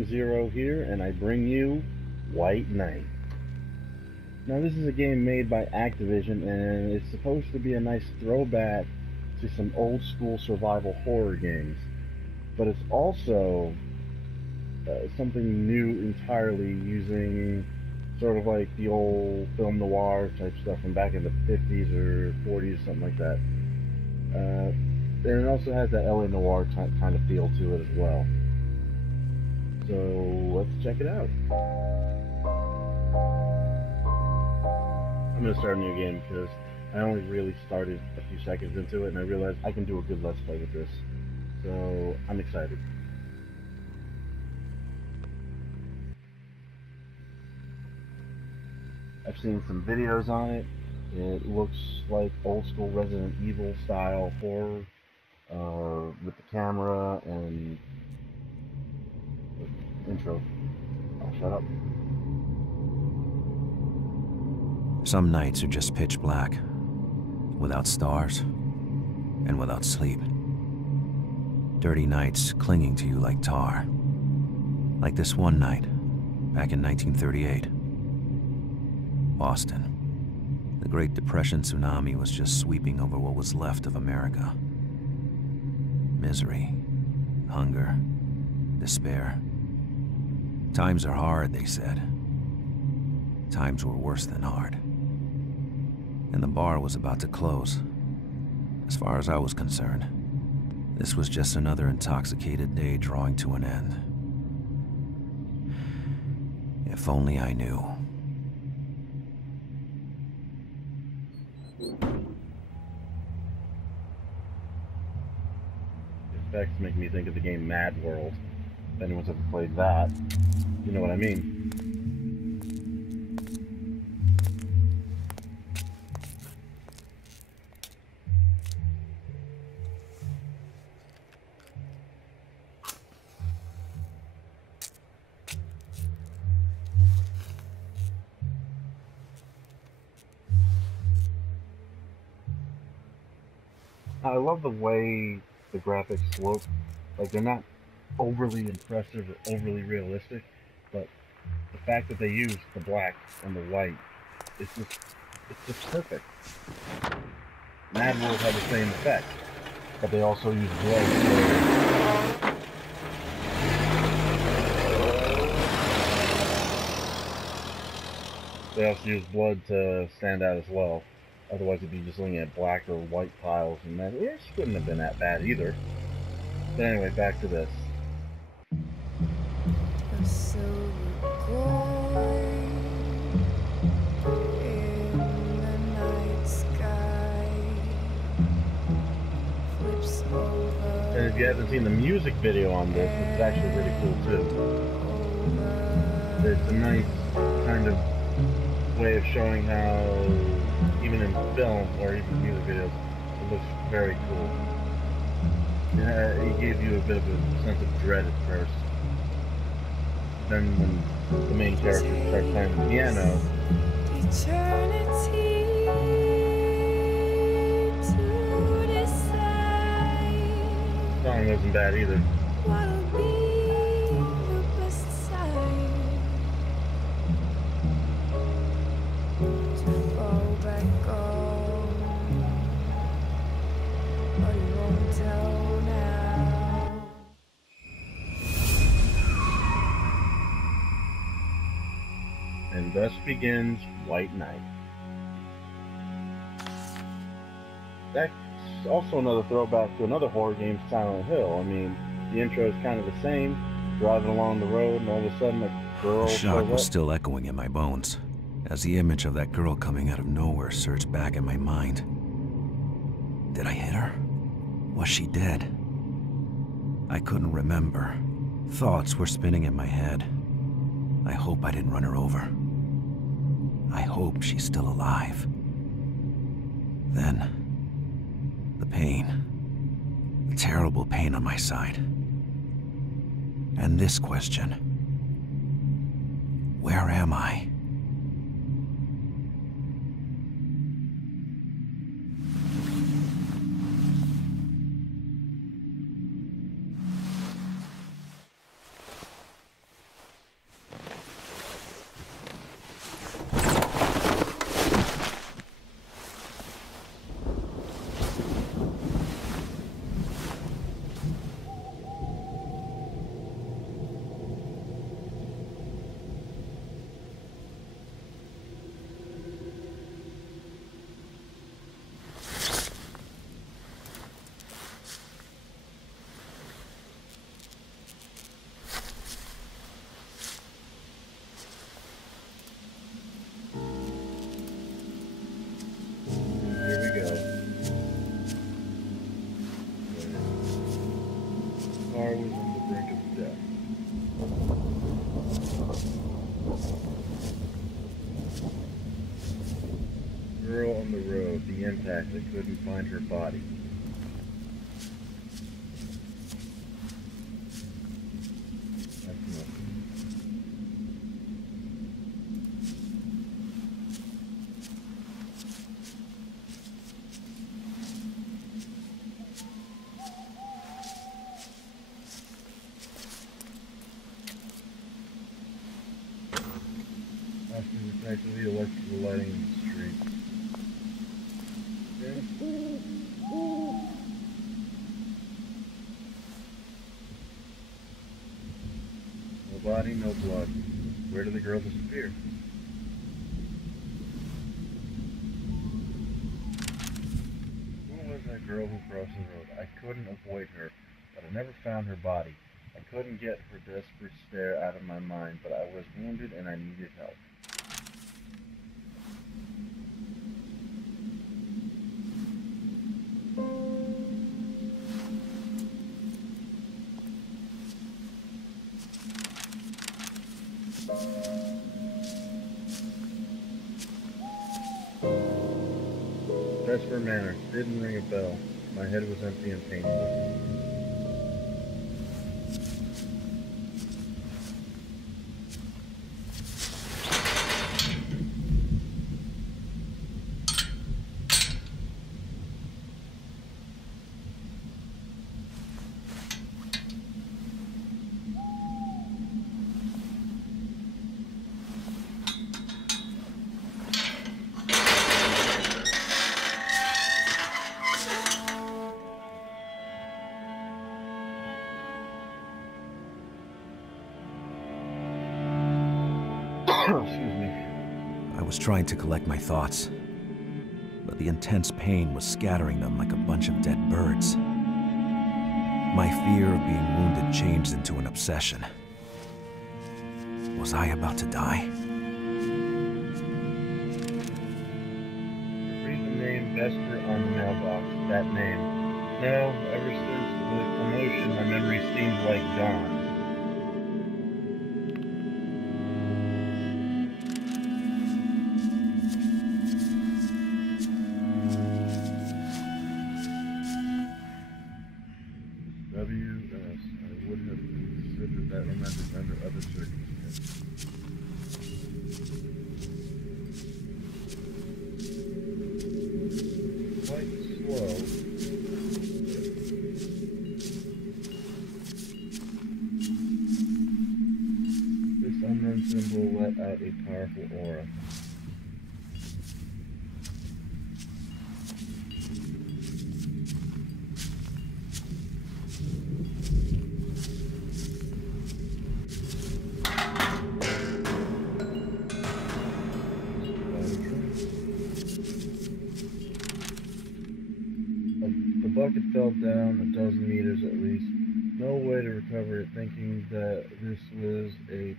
Game Zero here, and I bring you White Knight. Now this is a game made by Activision, and it's supposed to be a nice throwback to some old school survival horror games, but it's also something new entirely, using sort of like the old film noir type stuff from back in the 50s or 40s, something like that. And it also has that LA noir kind of feel to it as well. So let's check it out. I'm going to start a new game because I only really started a few seconds into it, and I realized I can do a good Let's Play with this. So I'm excited. I've seen some videos on it. It looks like old school Resident Evil style horror, with the camera and intro. I'll shut up. Some nights are just pitch black, without stars and without sleep. Dirty nights clinging to you like tar. Like this one night, back in 1938. Boston. The Great Depression tsunami was just sweeping over what was left of America. Misery, hunger, despair. Times are hard, they said. Times were worse than hard. And the bar was about to close. As far as I was concerned, this was just another intoxicated day drawing to an end. If only I knew. Effects make me think of the game Mad World. If anyone's ever played that, you know what I mean. I love the way the graphics look. Like, they're not overly impressive or overly realistic, but the fact that they use the black and the white, it's just perfect. Mad World had the same effect, but they also use blood. They also use blood to stand out as well. Otherwise, it'd be just looking at black or white piles, and that it wouldn't have been that bad either. But anyway, back to this. A silver coin in the night sky flips over. And if you haven't seen the music video on this, it's actually really cool too. It's a nice kind of way of showing how, even in film or even music videos, it looks very cool. It gave you a bit of a sense of dread at first. Then when the main character starts playing the piano, Eternity to decide the song wasn't bad either. what'll be the best side to fall back on, but you won't tell now. And thus begins White Knight. That's also another throwback to another horror game, Silent Hill. I mean, the intro is kind of the same, driving along the road, and all of a sudden a girl The shock shows was up. still echoing in my bones, as the image of that girl coming out of nowhere surged back in my mind. Did I hit her? Was she dead? I couldn't remember. Thoughts were spinning in my head. I hope I didn't run her over. I hope she's still alive. Then, the pain. The terrible pain on my side. And this question. Where am I? road, the impact. I couldn't find her body. That's nothing. After the fact of the electrical lighting in the street. Okay. No body, no blood. Where did the girl disappear? Who was that girl who crossed the road? I couldn't avoid her, but I never found her body. I couldn't get her desperate stare out of my mind, but I was wounded and I needed help. Vesper Manor. Didn't ring a bell. My head was empty and painful. Excuse me. I was trying to collect my thoughts, but the intense pain was scattering them like a bunch of dead birds. My fear of being wounded changed into an obsession. Was I about to die? Read the name Vesper on the mailbox. That name. No, ever since the commotion, my memory seems like gone. W.S. I would have considered that romantic under other circumstances. Quite slow. This unknown symbol let out a powerful aura. The bucket fell down a dozen meters at least. No way to recover it. Thinking that this was a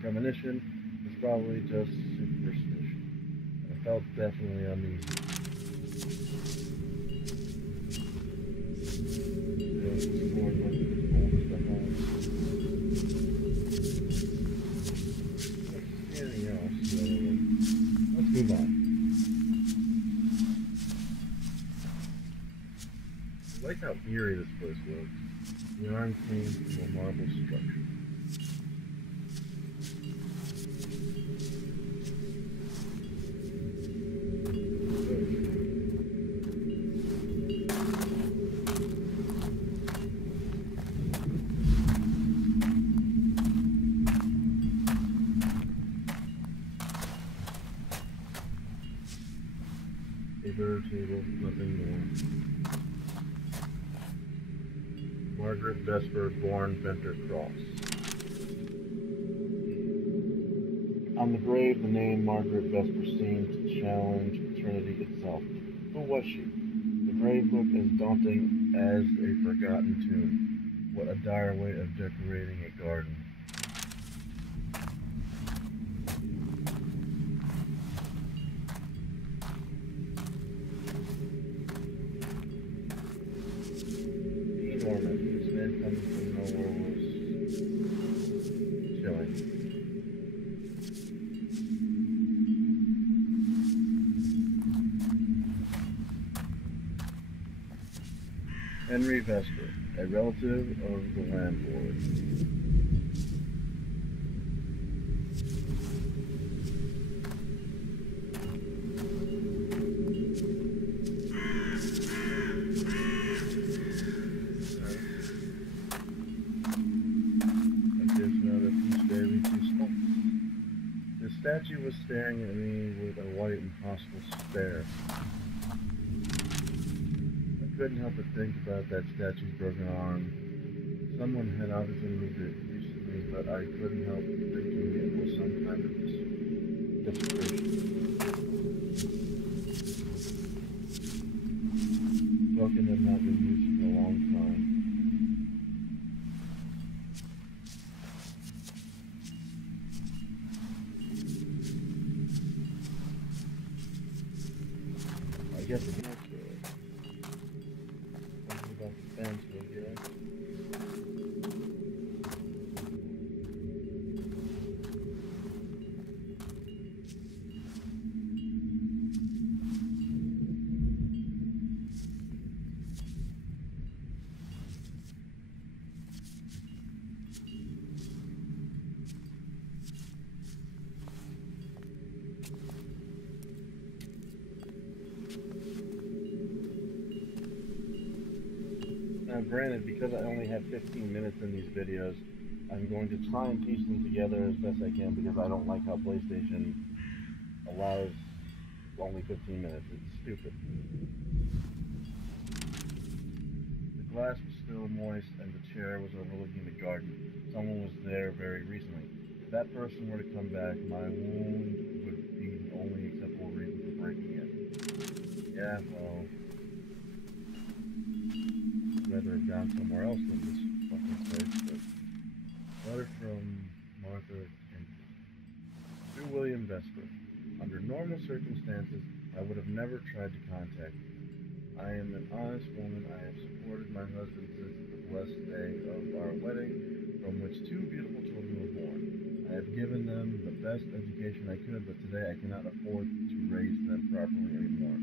premonition was probably just superstition. I felt definitely uneasy. Let's move on. I like how eerie this place looks. The arm came from a marble structure. A bird table, nothing more. Margaret Vesper, born Venter Cross. On the grave, the name Margaret Vesper seemed to challenge eternity itself. Who was she? The grave looked as daunting as a forgotten tomb. What a dire way of decorating a garden. This man coming from nowhere was chilling. Henry Vesper, a relative of the landlord. The statue was staring at me with a white and hostile stare. I couldn't help but think about that statue's broken arm. Someone had obviously moved it recently, but I couldn't help thinking it was some kind of desecration. Broken had not been used for a long time. I guess it's not good. Something about the fence over here. Now granted, because I only have 15 minutes in these videos, I'm going to try and piece them together as best I can because I don't like how PlayStation allows only 15 minutes. It's stupid. The glass was still moist and the chair was overlooking the garden. Someone was there very recently. If that person were to come back, my wound would be the only acceptable reason for breaking it. Yeah, well, rather have gone somewhere else than this fucking place, but letter from Martha and to William Vesper. Under normal circumstances, I would have never tried to contact you. I am an honest woman. I have supported my husband since the blessed day of our wedding, from which 2 beautiful children were born. I have given them the best education I could, but today I cannot afford to raise them properly anymore.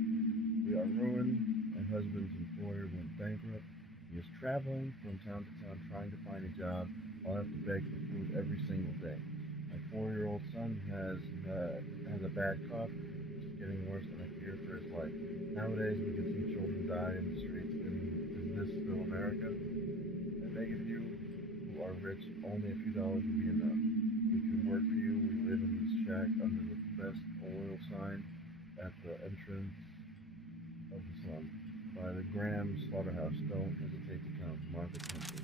We are ruined. My husband's employer went bankrupt. He is traveling from town to town trying to find a job. I'll have to beg for food every single day. My 4-year-old son has a bad cough, which is getting worse, and I fear for his life. Nowadays, we can see children die in the streets. Is this still America? I beg of you, who are rich, only a few dollars will be enough. We can work for you. We live in this shack under the best oil sign at the entrance of the sun. By the Graham Slaughterhouse. Don't hesitate to come. Martha Kemper.